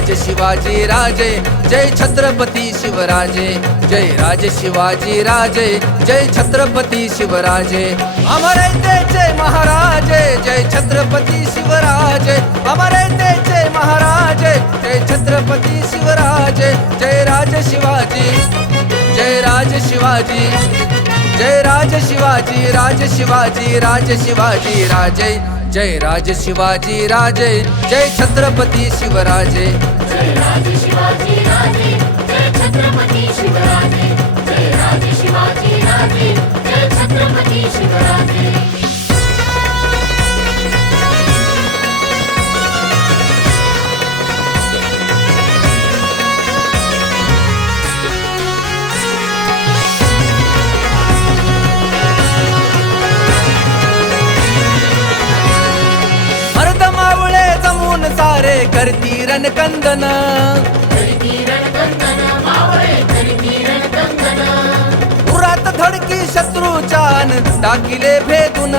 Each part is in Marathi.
राज शिवाजी राजे जय छत्रपती शिवराजे जय राज शिवाजी राजे जय छत्रपती शिवराजे अमर जय महाराजे जय छत्रपती शिवराजे अमर जय महाराजे जय छत्रपती शिवराजे जय राज शिवाजी जय राज शिवाजी जय राज शिवाजी राज शिवाजी राज शिवाजी राजे जय राज शिवाजी राजे जय छत्रपती शिवराजे जय राज शिवाजी राजे जय छत्रपती शिवराजे जय राज शिवाजी राजे जय छत्रपती शिवराजे सारे करती रणकंदन उरात धडकी शत्रूचान टाकिले भेदून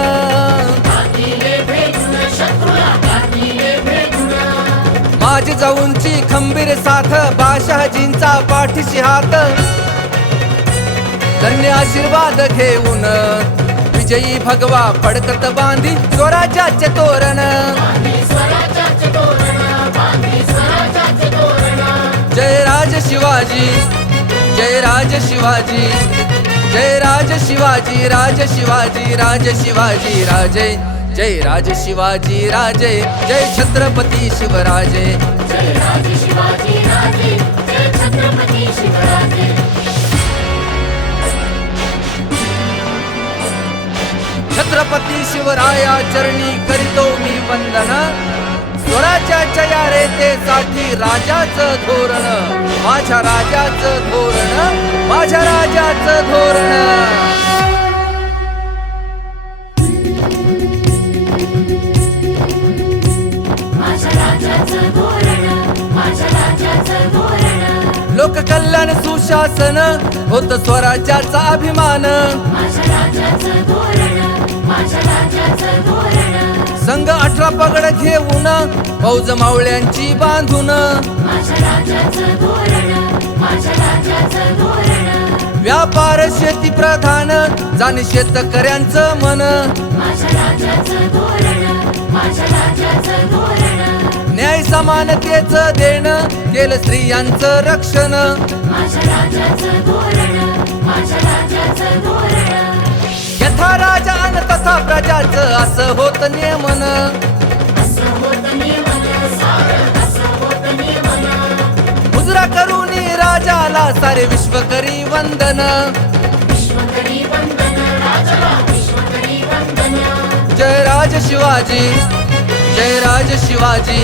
माझी जाऊनची खंबीर साथ बादशहाजींचा पाठीशी हात धन्य आशीर्वाद घेऊन विजयी भगवा फडकत बांधी स्वराज्याचे तोरण जय राज शिवाजी जय राज शिवाजी जय राज शिवाजी राज शिवाजी राज शिवाजी राजे जय राज शिवाजी राजे जय छत्रपती शिवराजे जय राज शिवाजी राजे जय छत्रपती शिवराजे छत्रपती शिवराया चरणी करीतो मी वंदन स्वराज्याच्या या रेतेसाठी राजाचं धोरण माझ्या राजाचं धोरण माझ्या राजाचं धोरण माझ्या राजाचं धोरण माझ्या राजाचं धोरण लोककल्याण सुशासन होत स्वराज्याचा अभिमान माझ्या राजाचं धोरण माझ्या राजाचं धोरण संघ 18 पगड घेऊन फौज मावळ्यांची बांधून माझ्या राजाचं धोरण माझ्या राजाचं धोरण व्यापार शेती प्रधान जाणे शेतकऱ्यांचं मन माझ्या राजाचं धोरण माझ्या राजाचं धोरण न्याय समानतेचं देणं केलं स्त्रियांचं रक्षण माझ्या राजाचं धोरण माझ्या राजाचं धोरण यथा राजा अन तथा प्रजाचं असं होत नियमन असं होत नियमन सारं असं होत नियमन मुजरा करूनी राजाला सारे विश्व करी वंदन विश्वकरी वंदन राजाला विश्वकरी वंदन जय राज शिवाजी जय राज शिवाजी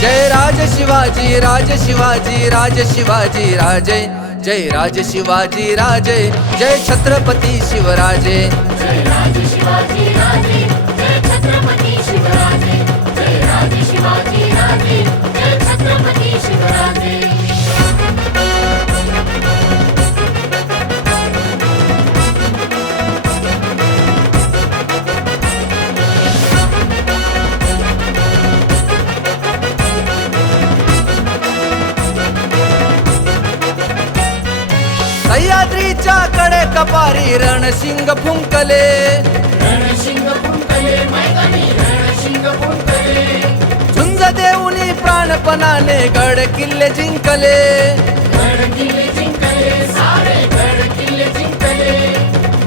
जय राज शिवाजी राज शिवाजी राज शिवाजी राजे जय राज शिवाजी राजे जय छत्रपती शिवराजे जय राज शिवाजी राजे जय छत्रपती शिवराजे जय राज शिवाजी राजे जय छत्रपती शिवराजे सह्याद्रीच्या कडे कपारी रणशिंग फुंकले रणशिंग फुंकले मैदानी रणशिंग फुंकले झुंज देऊनी प्राणपणाने गड किल्ले जिंकले गड किल्ले जिंकले सारे गड किल्ले जिंकले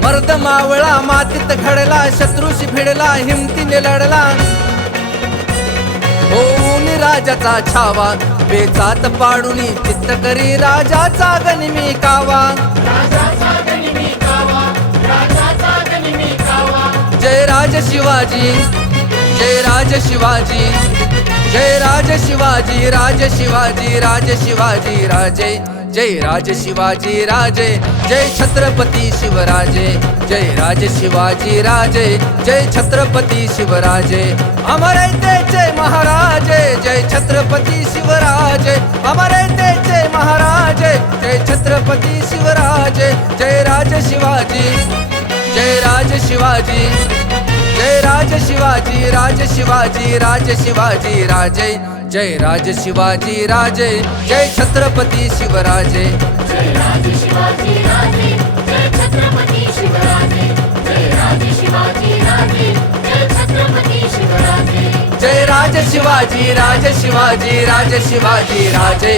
मर्द मावळा मातीत घडला शत्रूशी भिडला हिमतीने लढला होऊन राजाचा छावा बेचात पाडूनी चित्त करी राजाचा गनिमी कावा राजाचा गनिमी कावा राजाचा गनिमी कावा जय राज शिवाजी जय राज शिवाजी जय राज शिवाजी राज शिवाजी राज शिवाजी राजे जय राज शिवाजी राजे जय छत्रपती शिवराजे जय राज शिवाजी राजे जय छत्रपती शिवराजे अमर जय महाराजे जय छत्रपती शिवराजे अमर जय महाराजे जय छत्रपती शिवराजे जय राज शिवाजी जय राज शिवाजी जय राज शिवाजी राज शिवाजी राज शिवाजी राजे जय राज शिवाजी राजे जय छत्रपती शिवराजे जय राजे शिवाजी राजे जय छत्रपती शिवराजे जय राजे शिवाजी राजे जय छत्रपती शिवराजे जय राज शिवाजी राज शिवाजी राज शिवाजी राजे